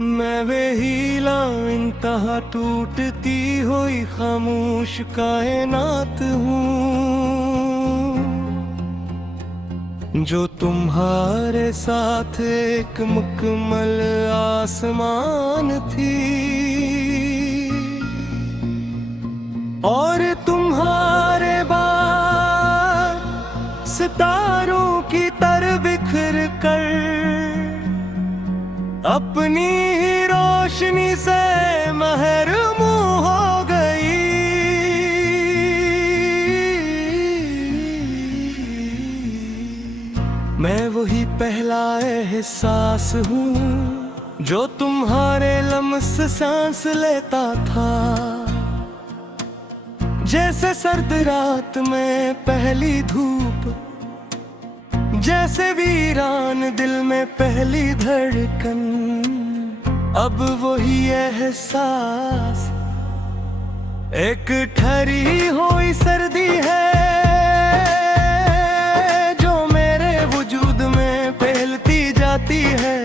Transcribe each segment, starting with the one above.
मैं वे हीला इंतहा टूटती हुई खामोश कायनात हूँ, जो तुम्हारे साथ एक मुकम्मल आसमान थी और तुम्हारे बाद सितारों की तरह बिखर कर अपनी ही रोशनी से महरूम हो गई। मैं वही पहला एहसास हूँ जो तुम्हारे लम्स सांस लेता था, जैसे सर्द रात में पहली धूप, जैसे वीरान दिल में पहली धड़कन। अब वही एहसास एक ठहरी हुई सर्दी है जो मेरे वजूद में फैलती जाती है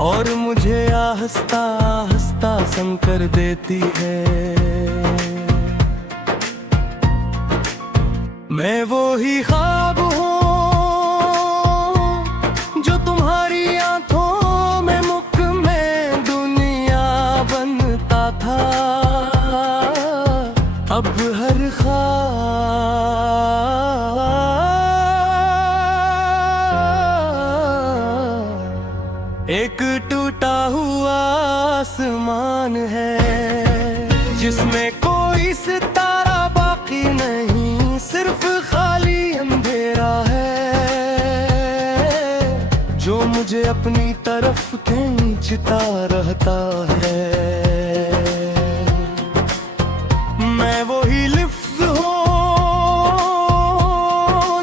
और मुझे आहिस्ता आहिस्ता संग कर देती है। मैं वो ही ख्वाब हूँ जो तुम्हारी आंखों में मुख में दुनिया बनता था। अब हर ख्वाब एक टूटा हुआ आसमान है जिसमें कोई सितारा बाकी नहीं, सिर्फ खाली अंधेरा है जो मुझे अपनी तरफ खींचता रहता है। मैं वही लफ्ज़ हूँ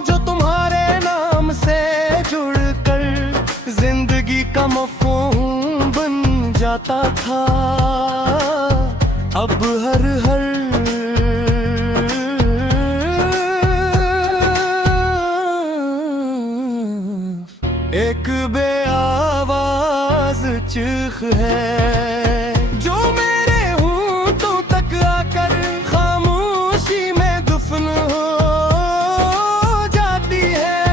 जो तुम्हारे नाम से जुड़कर जिंदगी का मफ़हूम बन जाता था। अब हर एक बेआवाज़ चीख है जो मेरे होंठों तक आकर खामोशी में दफन हो जाती है।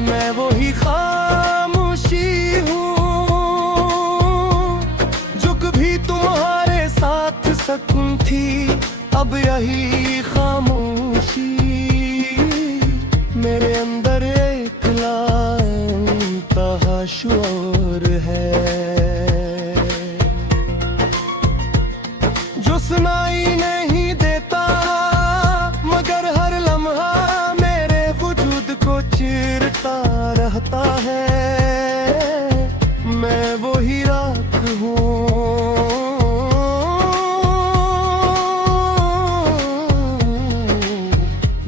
मैं वही खामोशी हूँ जो कभी तुम्हारे साथ सकून थी, अब यही खामोशी मेरे अंदर एक लाइंतहा शूर है जो सुनाई नहीं देता मगर हर लम्हा मेरे वजूद को चीरता रहता है। मैं वही रात हूँ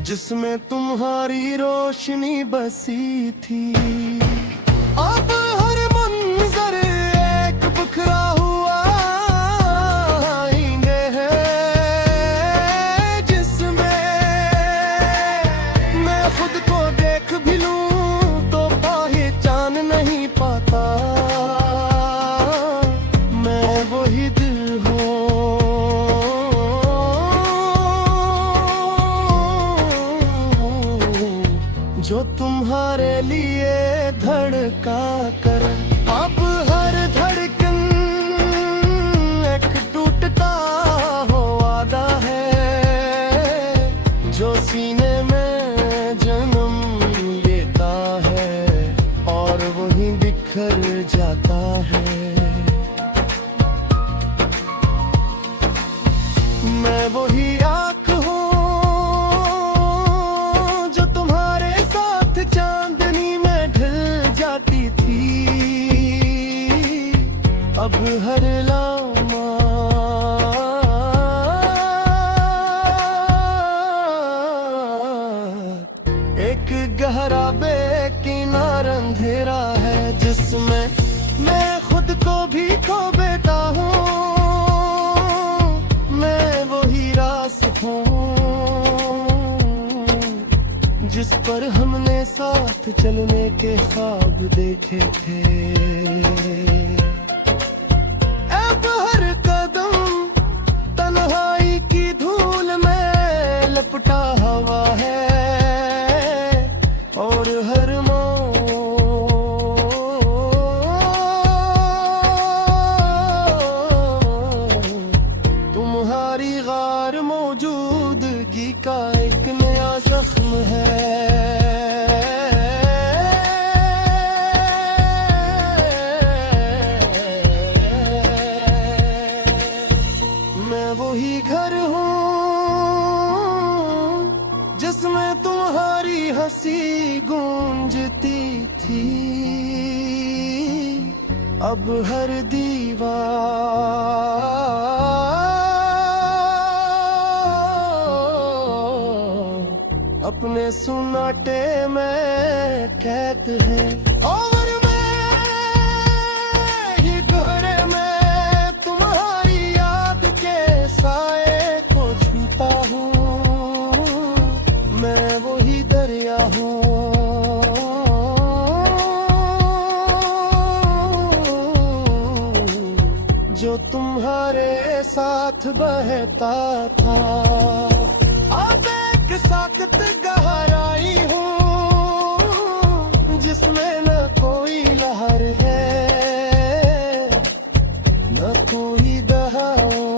जिसमें तुम्हारी रोशनी बसी थी। अब हर मंजर एक बिखरा हुआ आईने है जिसमें मैं खुद को देख भी लूं तो पहचान नहीं पाता। मैं वही दिल हूँ जो तुम्हारे लिए धड़का कर अब हर धड़कन एक टूटता हो वादा है जो सीने में जन्म लेता है और वहीं बिखर जाता है। मैं वही आँख हूँ अब हर लामा एक गहरा बेकिनारा अंधेरा है जिसमें मैं खुद को भी खो बैठा हूँ। मैं वही रास हूँ जिस पर हमने साथ चलने के ख्वाब देखे थे। अब हर कदम तन्हाई की धूल में लपटा हुआ है, और हर तुम्हारी गार मौजूदगी का एक नया जख्म है। मैं वही घर हूँ जिसमें तुम्हारी हंसी गूंजती थी। अब हर दीवार अपने सुनाटे में कैद है, और मैं ही कोहरे में तुम्हारी याद के साए को छूता हूँ। मैं वही दरिया हूँ जो तुम्हारे साथ बहता था। अब एक साकत गहराई हूँ जिसमें न कोई लहर है, न कोई दहाओ।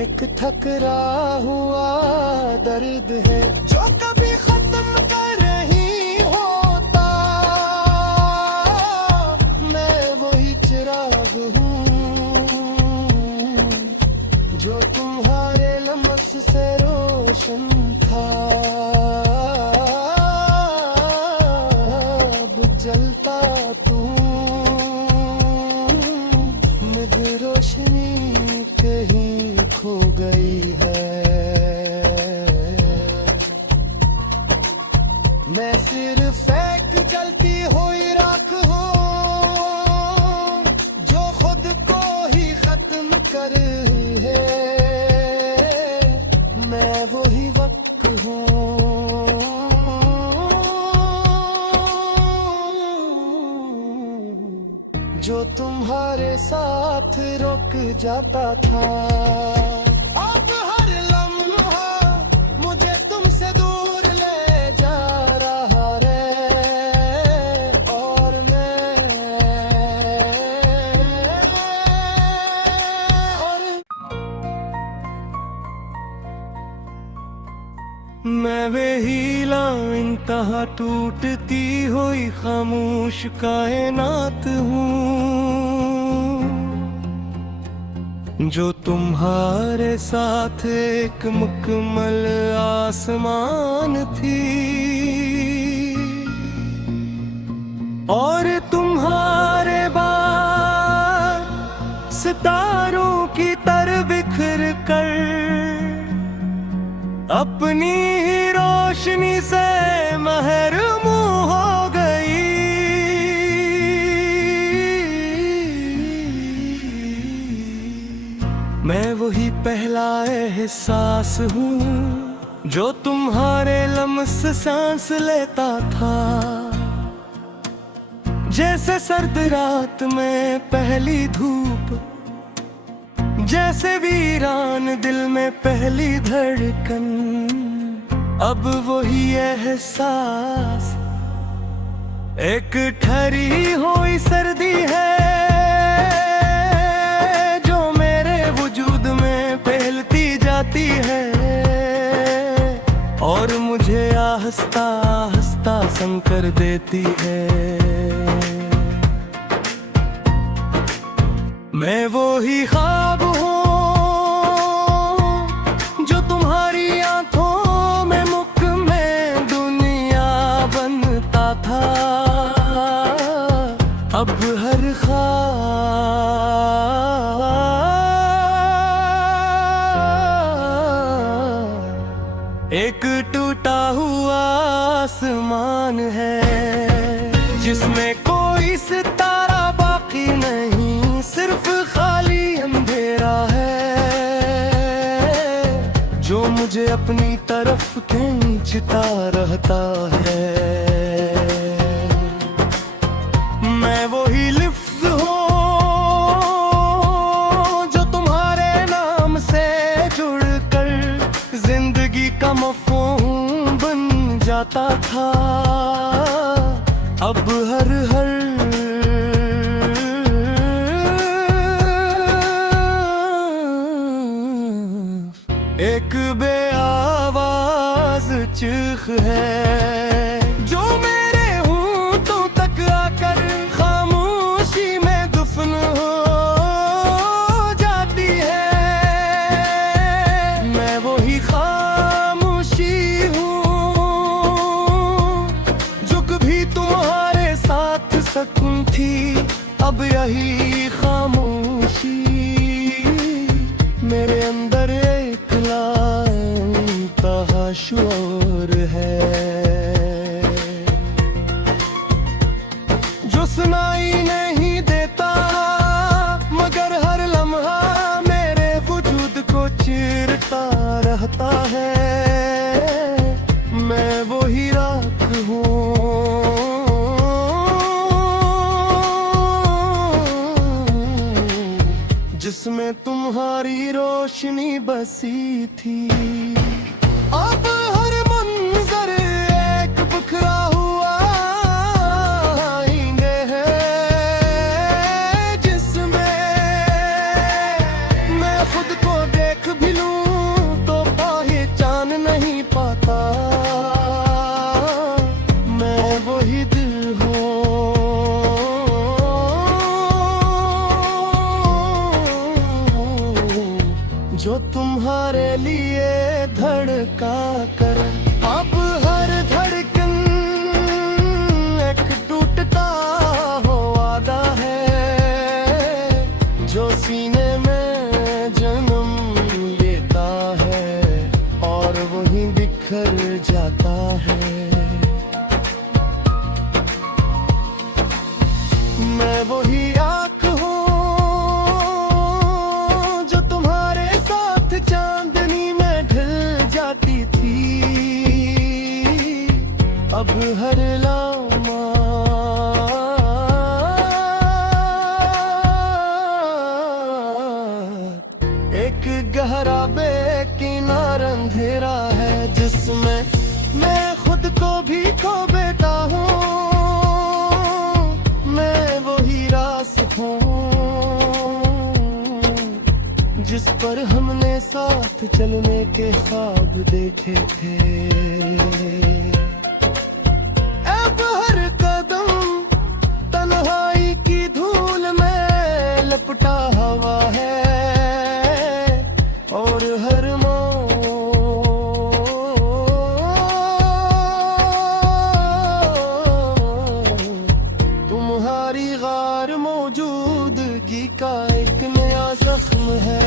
एक ठकरा हुआ दर्द है जो कभी खत्म कर नहीं होता। मैं वही चिराग हूँ जो तुम्हारे लम्स से रोशन था। अब जलता तू मिद रोशनी कहीं खो गई है। मैं सिर्फ एक जलती हुई राख हूँ जो खुद को ही खत्म कर है। मैं वही वक्त हूँ जो तुम्हारे साथ रुक जाता था। अब हर लम्हा मुझे तुमसे दूर ले जा रहा है, और मैं बेहिला इंतहा टूटती हुई खामोश कायनात हूँ जो तुम्हारे साथ एक मुकम्मल आसमान थी, और तुम्हारे बाद सितारों की तरह बिखर कर अपनी ही रोशनी से महरूम हो गई। मैं वही पहला एहसास हूँ जो तुम्हारे लम्स सांस लेता था। जैसे सर्द रात में पहली धूप, जैसे वीरान दिल में पहली धड़कन। अब वही एहसास एक ठहरी हुई सर्दी है जो मेरे वजूद में फैलती जाती है, और मुझे आहिस्ता आहिस्ता संग कर देती है। मैं वही ख्वाब हूँ जो तुम्हारी आंखों में मुख में दुनिया बनता था। अब हर ख्वाब एक टूटा हुआ आसमान है जिसमें कोई सितारा बाकी नहीं, सिर्फ खाली अंधेरा है। मुझे अपनी तरफ खींचता रहता है। मैं वही लिफ्ज हूँ जो तुम्हारे नाम से जुड़कर जिंदगी का मफ़हूम बन जाता था। अब हर एक बेआवाज़ चीख है जो मेरे होंठों तक आकर खामोशी में दफन हो जाती है। मैं वही खामोशी हूँ जो कभी तुम्हारे साथ सकूं थी। अब यही खामोशी मेरे अंदर एक लाइंतहा शोर है जो सुनाई नहीं देता, मगर हर लम्हा मेरे वजूद को चीरता रहता है। मैं वही राख हूँ जिसमें तुम्हारी रोशनी बसी थी। अब हर मंजर एक बिखरा हुआ आईने है जिसमें मैं खुद को देख भी लूं तो पहचान नहीं पाता। मैं वही दिल हूँ जो तुम्हारे लिए धड़का कर अब हर धड़कन एक टूटता हो वादा है जो सीने में जन्म लेता है और वहीं बिखर जाता है। मैं वही आँख हूँ चांदनी में ढल जाती थी। अब हर लामा एक गहरा बेकिनार अंधेरा है जिसमें मैं खुद को भी खो बैठा हूँ। मैं वही रास्ता हूँ जिस पर हमने साथ चलने के ख्वाब देखे थे। अब हर कदम तन्हाई की धूल में लपटा हुआ है और हर मोड़ तुम्हारी गार मौजूदगी का एक नया जख्म है।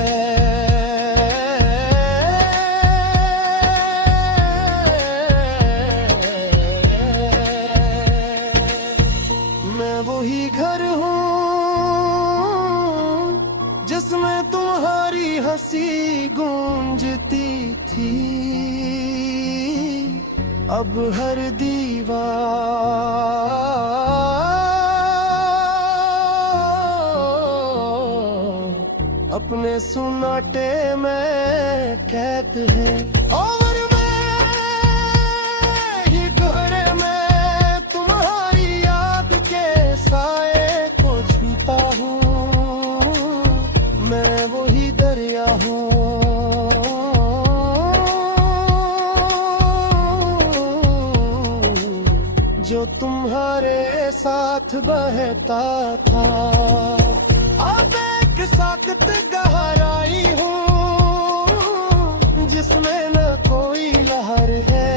मैं वही घर हूँ जिसमें तुम्हारी हंसी गूंजती थी। अब हर दीवार अपने सुनाटे में कैद है और मैं ही गहरे में तुम्हारी याद के साए को छूता हूँ। मैं वही दरिया हूँ जो तुम्हारे साथ बहता था। अब एक साकत गहराई हूँ जिसमें न कोई लहर है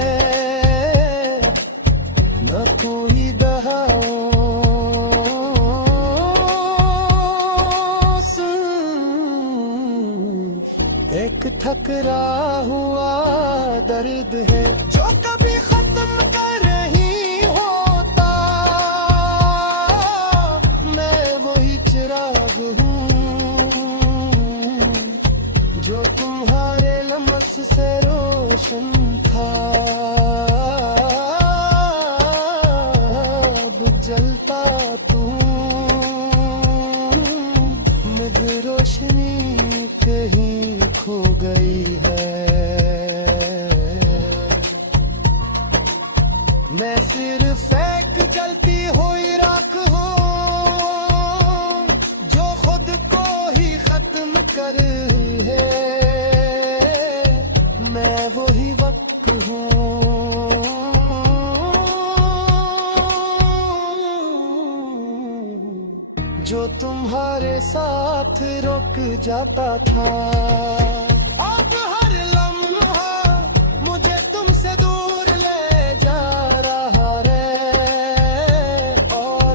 न कोई दहाओ। एक ठकरा हुआ दर्द है जो कभी खत्म कर नहीं होता। मैं वही चिराग हूँ जो तुम्हारे लमस से रोशन था, अब जलता तू मद रोशनी कहीं खो गई है। मैं सिर्फ एक जलती हुई राख हूँ जो खुद को ही खत्म कर है। मैं वही वक्त हूँ जो तुम्हारे साथ रुक जाता था। अब हर लम्हा मुझे तुमसे दूर ले जा रहा रे, और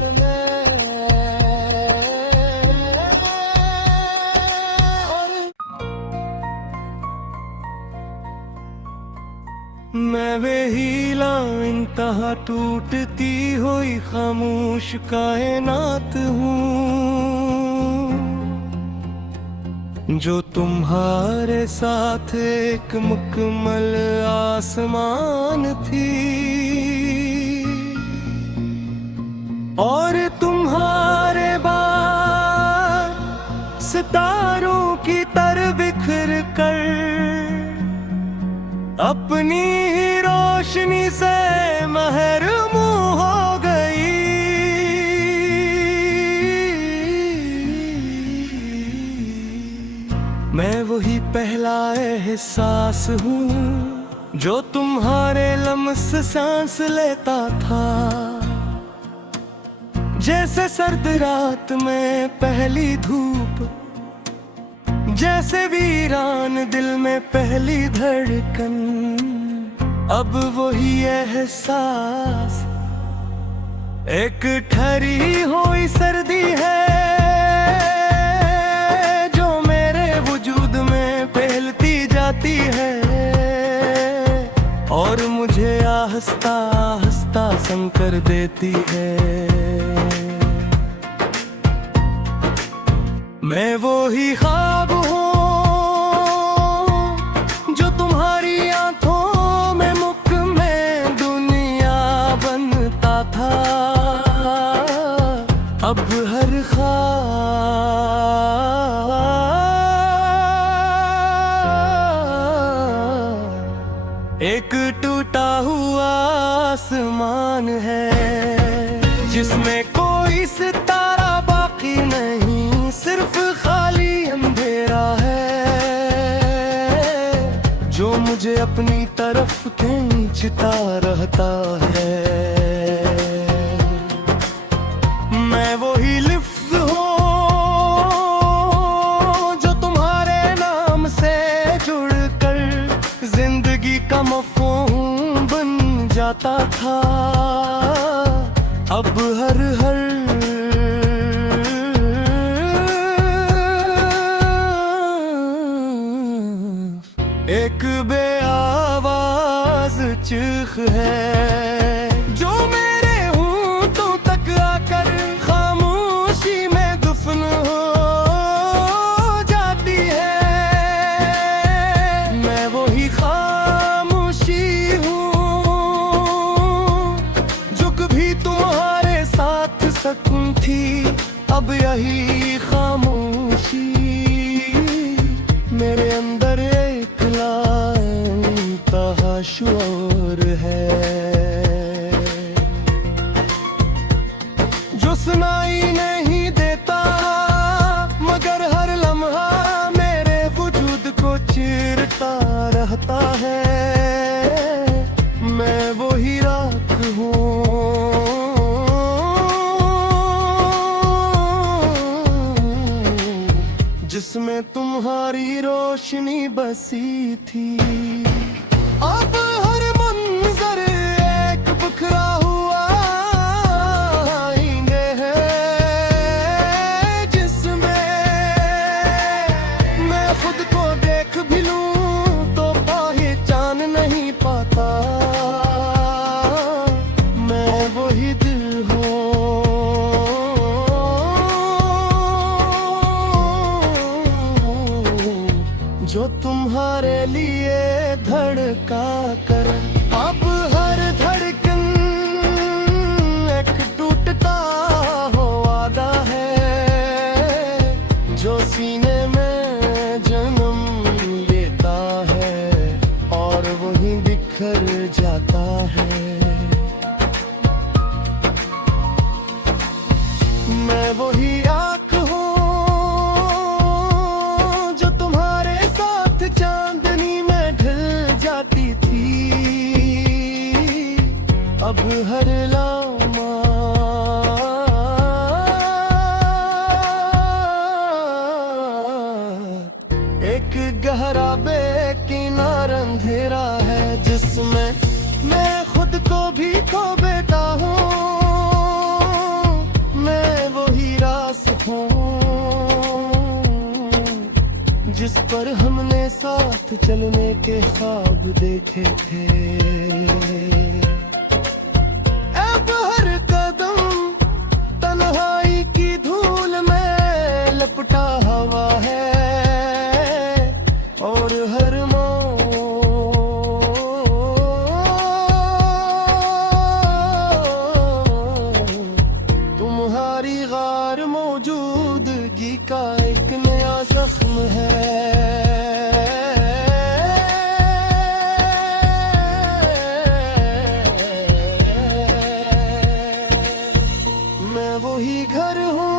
मैं बेहिला इंतहा टूटती हुई खामोश कायनात हूँ जो तुम्हारे साथ एक मुकम्मल आसमान थी, और तुम्हारे बाद सितारों की तरह बिखर कर अपनी ही रोशनी से महरूम हो गई। मैं वही पहला एहसास हूँ जो तुम्हारे लम्स सांस लेता था, जैसे सर्द रात में पहली धूप, जैसे वीरान दिल में पहली धड़कन। अब वही एहसास एक ठहरी हुई सर्दी है जो मेरे वजूद में फैलती जाती है, और मुझे आहिस्ता आहिस्ता संग कर देती है। मैं वही ख्वाब हूँ जो तुम्हारी आंखों में मुकम्मल दुनिया बनता था। अब हर ख्वाब एक टूटा हुआ आसमान है जिसमें कोई सितारा बाकी नहीं, सिर्फ खाली अंधेरा है जो मुझे अपनी तरफ खींचता रहता है। मैं वही लिफ्ज़ हूँ जो तुम्हारे नाम से जुड़कर जिंदगी का मफ़हूम बन जाता था। अब हर एक बेआवाज़ चीख है जो मेरे होंठों तक आकर खामोशी में दफन हो जाती है। मैं वही खामोशी हूँ जो कभी तुम्हारे साथ सकूं थी। अब यही खामोशी मेरे अंदर शोर है जो सुनाई नहीं देता, मगर हर लम्हा मेरे वजूद को चीरता रहता है। मैं वही राख हूँ जिसमें तुम्हारी रोशनी बसी थी। अब हर मंजर एक बिखरा हुआ आईने है जिसमें मैं खुद को देख भी लूं तो पहचान नहीं पाता। मैं वही दिल हूँ जो तुम तुम्हारे लिए धड़का कर। अब हर धड़कन एक टूटता हो वादा है, जो सीने में जन्म लेता है और वहीं बिखर जाता है। मैं वही आँख हूँ जो तुम्हारे साथ चांदनी में ढल जाती थी। अब हर लामा एक गहरा बेकिनार अंधेरा है, जिसमें मैं खुद को भी खो बैठा हूँ। जिस पर हमने साथ चलने के ख्वाब देखे थे, अब हर कदम तन्हाई की धूल में लपटा हुआ है और हर तुम्हारी गार मौजूदगी का एक नया जख्म है। मैं वही घर हूँ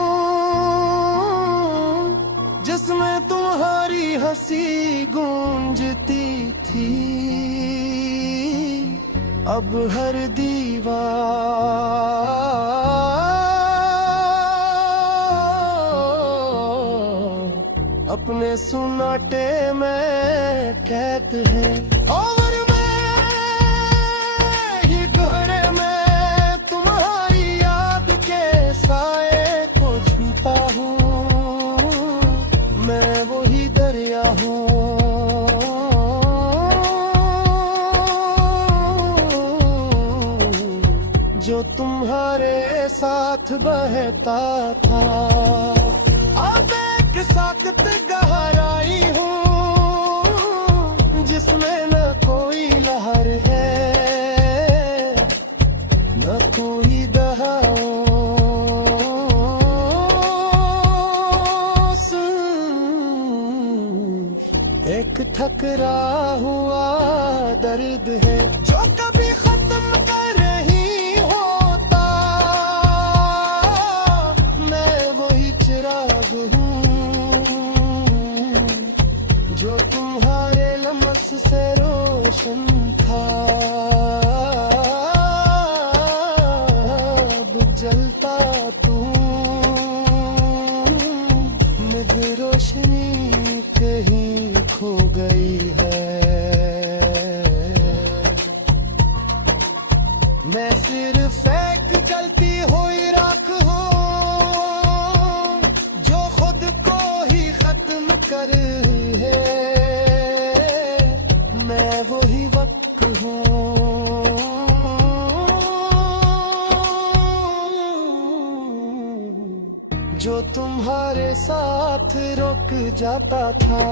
जिसमें तुम्हारी हंसी गूंजती थी। अब हर दीवार अपने सुनाटे में कैद है और मैं ही गहरे में तुम्हारी याद के साए को छूता हूँ। मैं वही दरिया हूँ जो तुम्हारे साथ बहता था। अब एक साकत गहराई हूँ जिसमें न कोई लहर है न कोई दहाओ। एक ठकरा हुआ दर्द है जो कभी खत्म कर नहीं होता। मैं वही चिराग हूँ जो तुम्हारे लम्स से रोशन था। अब जलता तू मिद रोशनी कहीं खो गई है। मैं सिर्फ एक जलती हुई राख हूँ जो खुद को ही खत्म कर है। मैं वही वक्त हूँ जो तुम्हारे साथ रुक जाता था।